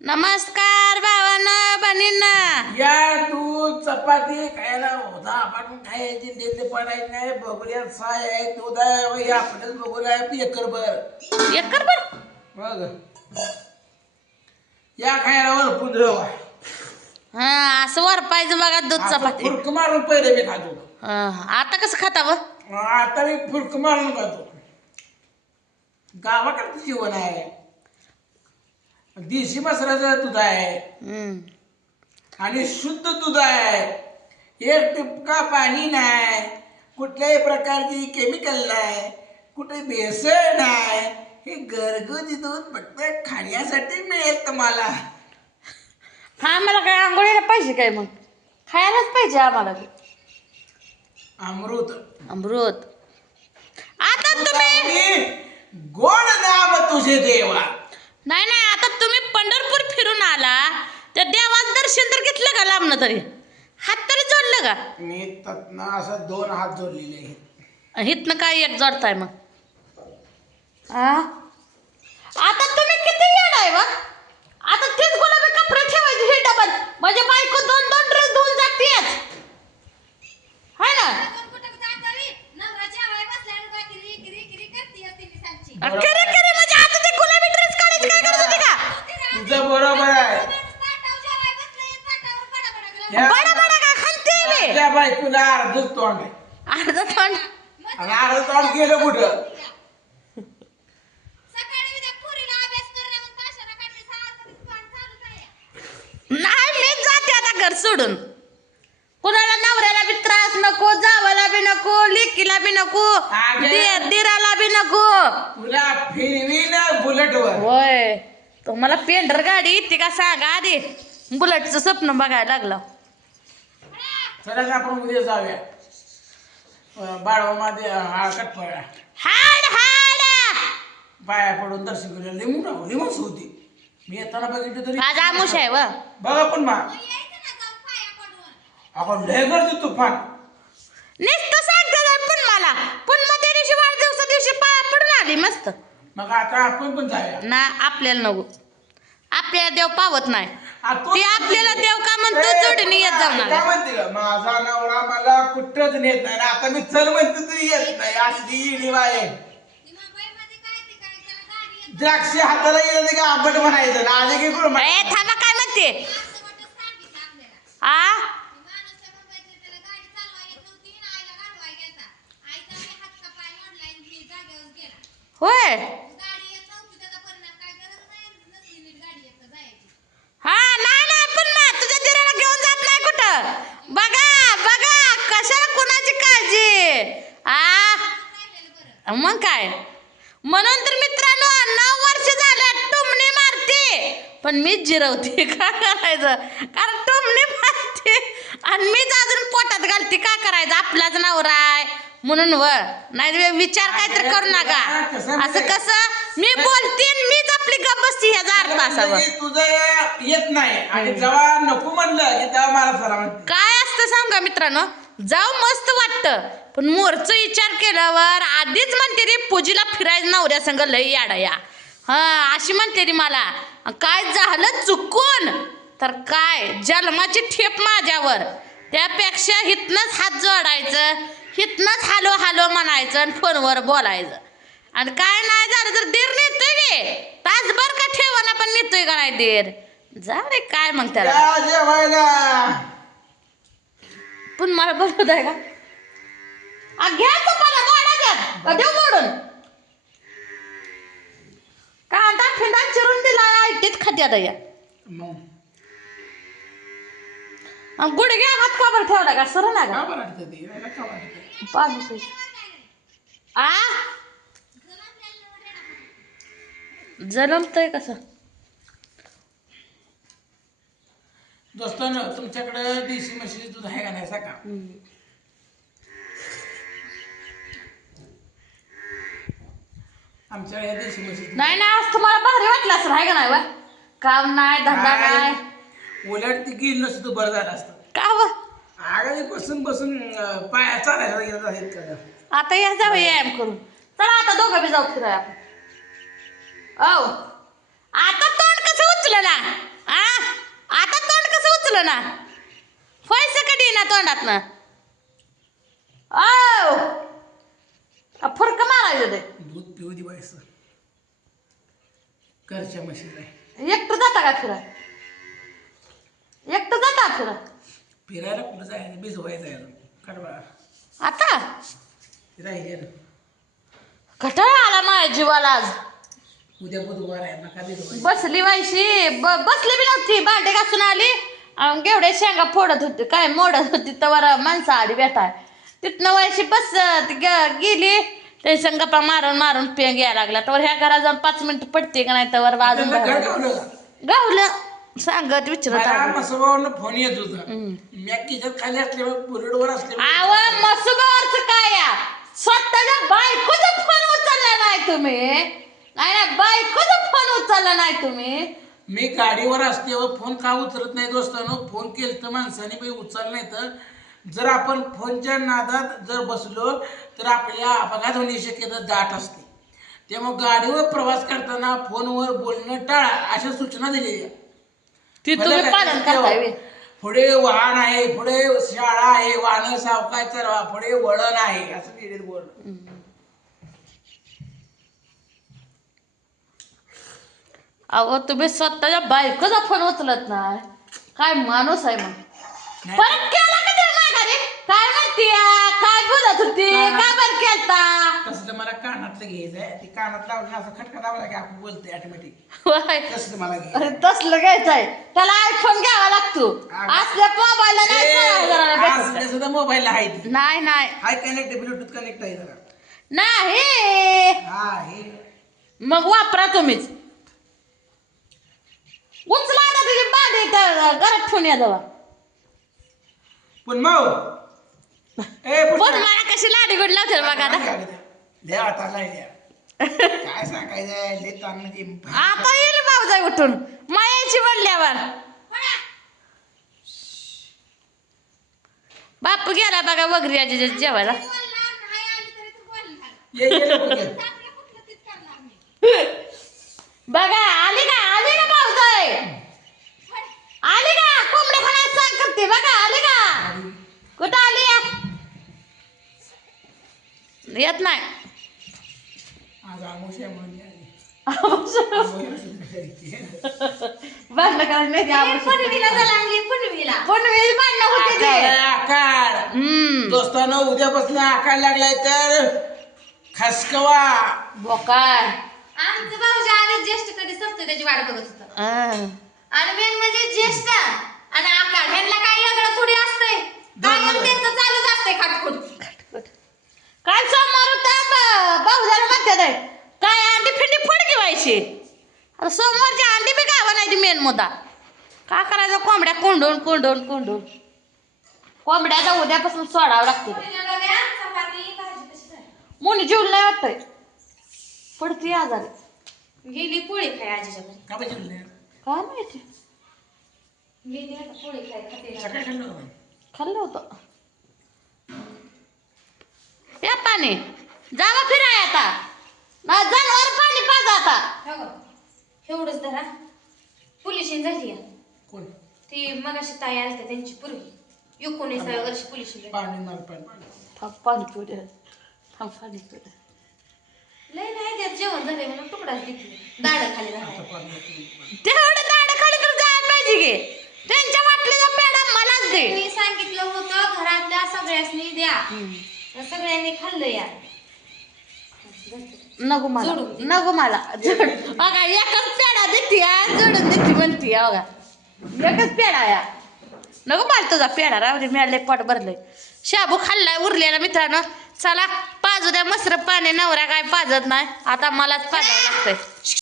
नमस्कार भावांनो बहिणींना. या दूध चपाती खायला होता आपण खायची दिल्ली पडायची नाही. बघूया साय आहे दूध आहे आपणच बघूया एकरभर एकर बघ या खायला वर पुंजवा हा असं वरपायचं बघा दूध चपाती. फुरक मारून पहिले मी खातो. आता कसं खाता व आता मी फुरक मारून खातो. गावाकडचं जीवन आहे. देशी मसराचं दूध आहे आणि शुद्ध दूध आहे. एक टिपका पाणी नाही, कुठल्याही प्रकारची केमिकल नाही, कुठे भेसळ नाही. हे घरगुती दूध फक्त खाण्यासाठी मिळेल तुम्हाला. हा मला काय आंघोळीला पाहिजे काय मग खायलाच पाहिजे आम्हाला अमृत अमृत. आता तुम्ही गोड नाम तुझे देवा. नाही नाही आता तुम्ही पंढरपूर फिरून आला त्या देवाचं दर्शन तर घेतलं का लांबनं तरी हात तरी जोडलं का? मी तत्ना असं 2 हात जोडलेले आहेत. हितनं काय एक जोडताय मग आता तुम्ही किती येणार आहे वा? आता तेच गुलाबी कपडे ठेवायचे हे डबल म्हणजे बायको 2-2 ड्रेस धुवून जातेच है ना. करे करे म्हणजे आता ते गुलाबी ड्रेस काढायची काय गरज होती का? तुझं बरोबर आहे. बडा बडा का खाते मी त्या बायकोला अर्धच तोंड आहे अर्धा तोंड आणि अर्ध तोंड गेलं कुठं. नाही मीच जाते आता घर सोडून. कुणाला नवऱ्याला बी त्रास नको, जावाला बी नको, लेकीला बी नको, दिराला बी नको. तुला फिरवीन बुलेटवर. होय तुम्हाला पेंडर गाडी ती का सांगा आधी. बुलेटचं स्वप्न बघायला लागलं. चला आपण उद्या जाऊया बाळवामध्ये कटफळा हाड हाड पाया पडून दर्शन करूया. लिमूच होती. मी येताना बघितलं तरी आज आमुष आहे व बघा पण मा आपण लय करतो तुफान. नुसतं सांगतात पण मला पण मग त्या दिवशी वाढदिवसा दिवशी पाया पडून आली मस्त. मग आता आपण पण जाऊया ना आपल्याला नको, आपल्याला देव पावत नाही. तू ते आपल्याला देव का म्हणतो जोडीने येत जाऊ काय नका. म्हणते का माझा नवरा मला कुठंच नेत नाही. आता मी चल म्हणते तरी येत नाही. असली इडी बाय द्राक्ष हाताला गेलं ते का आंबट म्हणायचं ना आधी की करून ए थांबा काय म्हणते आ होय हा नाही नाही पण ना तुझ्या दिराला घेऊन जात नाही कुठं. बघा बघा कशाला कुणाची काळजी मग काय. म्हणून तर मित्रांनो 9 वर्ष झालं टुमणी मारते पण मीच जिरवते. का करायचं कारण टुमणी मारते आणि मीच अजून पोटात घालते. का करायचं आपलाच नवरा आहे म्हणून व नाही विचार काहीतरी करू नका. असं कसं मी बोलते मीच आपली गप्प बसती ह्याचा अर्थ असावा. तुझं येत नाही आणि जेव्हा नको म्हणलं की तेव्हा मला चला म्हणते. काय असतं सांगा मित्रांनो जाऊ मस्त वाटतं पण मोरचं विचार केल्यावर आधीच म्हणते रे पूजीला फिरायचं नवऱ्या संग लई याडा या अशी म्हणते रे मला. काय झालं चुकून तर काय जन्माची ठेप माझ्यावर. त्यापेक्षा हितनंच हात जोडायचं, हितनंच हालो हालो म्हणायचं आणि फोनवर बोलायचं. आणि काय नाही झालं तर दीर नेतोय गे तासभर का ठेवाना पण नेतोय का नाही दीर. जा रे काय मग त्याला जेवायला पण मला बघत आहे का घ्या चपाला मोडा घ्या का देऊ मोडून. कांदा फिंदा चिरून दिला ऐटीत खात्यात या गुडघ्या हात काबर ठेवला का सर ना का पाणी पैसे जलमतय कसं. दोस्तांनो तुमच्याकडे देशी म्हशीचं दूध आहे का नाही सांगा. आमच्याकडे देशी म्हशीचं नाही ना आज तुम्हाला भारी वाटलं असं आहे का नाही बा. काम नाही धंदा नाही उलट ती गेली नसतं बरं झालं असतं. का व आगाने बसून बसून पाया चालायला गेलं आहेत का. आता या जाऊ व्यायाम करून. चला आता दोघं बी जाऊ फिराय आपण. आता तोंड कसं उचलं ना सुटलं ना पैसे कधी येणार तोंडात ना फरक मारायचं ते दूध पिऊ दे बायस घरच्या म्हशीला एकटं जाता का फिरा एकटं जाता फिरा फिरायला कुठं जायचं भिजवायचं आहे कडवा आता राहिले कटाळा आला माझ्या जीवाला आज उद्या बुधवार आहे नका भिजवायचं बसली बाईशी बसली बी नव्हती भांडे घासून आली गेवढे शेंगा फोडत होती काय मोडत होती तर माणसं आली बेटाय तिथनं वयशी बस गेली ते गप्पा मारून मारून पे घ्यायला लागला तर ह्या घरात जाऊन 5 मिनिटं पडते का नाही तर वाजून गावलं सांगत विचारत मसोबावरनं फोन येत होता मी किचन खाली असल्यामुळे बुलेटवर असल्यामुळे आव मसुबावरच काय या? स्वतःच्या बायकोचा फोन उचलला नाही तुम्ही नाही ना बायकोचा फोन उचलला नाही तुम्ही मी गाडीवर असते व फोन का उचलत नाही दोस्तांनो फोन केलं तर माणसाने बाई उचललं नाही तर जर आपण फोनच्या नादात जर बसलो तर आपल्याला अपघात होण्याची शक्यता दाट असते त्यामुळे गाडीवर प्रवास करताना फोनवर बोलणं टाळा अशा सूचना दिलेल्या ती तुम्ही पालन करताय पुढे वाहन आहे पुढे शाळा आहे वाहन सावकाश चालवा पुढे वळण आहे असं लिहिलेलं बोल अहो तुम्ही स्वतःच्या बायकोचा फोन उचलत नाही काय माणूस आहे मग नाही. परत केला का ते माघारी काय म्हणते काय बोलत होती काय बरं केलता तसलं मला कानातलं घ्यायचं आहे ते कानात लावलं असं खटका दाबला की आपण बोलतोय ऑटोमॅटिक होय. तसलं मला घ्यायचं अरे तसलं घ्यायचंय त्याला आयफोन घ्यावा लागतो असल्या मोबाईलला नाही चालायला भेटत. असल्या सुद्धा मोबाईल आहे ती. नाही नाही हाय कनेक्ट ब्लूटूथ कनेक्ट आहे जरा नाही हा हे मग वापरा तुम्हीच उचला ना तुझी बांधे घरात ठेवून या जावा पण मग ए पण पुष्पा. मला कशी लाडी गोड लावते बघा आता लय आता लय काय सांगायचं लय ताण म्हणजे आता येईल भाऊजाई उठून मायाची म्हणल्यावर बापू गेला बघा वगैरे आजी जेवायला ये लवकर ये. बघा आली का भाऊजाई आली का कोंबड्या खाण्यात सांग करते बघा आली का कुठं आली येत नाही आज आमोशा म्हणून ये आली. भांडणं करायला नाही पुनवी भांडणं होते ते आकाड दोस्तांनो उद्यापासून आकाड लागलाय तर खसकवा बोकाळ आमचं भाऊजी आम्ही ज्येष्ठ कधी संपतो त्याची वाट बघत होतो आणि मेन म्हणजे ज्येष्ठ आणि आकाड ह्यांना काही वेगळं थोडी असतंय कायम त्यांचं चालूच असतंय खाटखुट काय सोमवार होता भाऊजाला म्हणतात काय अंडी फिंडी फडकी व्हायची अरे सोमवारची अंडी बी गावा नाही ती मेन मुद्दा का करायचं कोंबड्या कोंडून कोंबड्याचा उद्यापासून सोडावं लागतं चपाती भाजी कशी झाली मुली जीवला नाही वाटतंय पडती आजारी गेली पोळी खाय आजीच्या घरी का पाहिजे काय माहिती गेली आता पोळी खाय खाते सकाळी खाल्लं होतं. खाल्लं होतं या पाणी जावा फिराय आता ना जनावर पाणी पाजा आता एवढंच धरा पोलिशीन झाली आहे. कोण ती मगाशी ताई आलते त्यांची पूर्वी 19व्या वर्षी पोलिशीन झाली पाणी मार पाणी थांब पाणी पिऊ दे थांब पाणी पिऊ दे लय नाही त्यात जेवण झाले म्हणून तुकडाच दिली दाड खाली राहायला तेवढं दाडं खाली तर जायला पाहिजे की त्यांच्या वाटलेला पेढा मलाच दे मी सांगितलं होतं घरातल्या सगळ्यांनी द्या तर सगळ्यांनी खाल्लं या नको मला जोडून दे. नको मला जोड बघा एकच पेढा देते जोडून देते म्हणते बघा एकच पेढा या नको मला तुझा पेढा राहू दे मी पोट भरलंय शाबू खाल्लाय उरलेला मित्रांनो चला पाजू द्या मसर पाणी नवरा काय पाजत नाही आता मलाच पाजावं लागतंय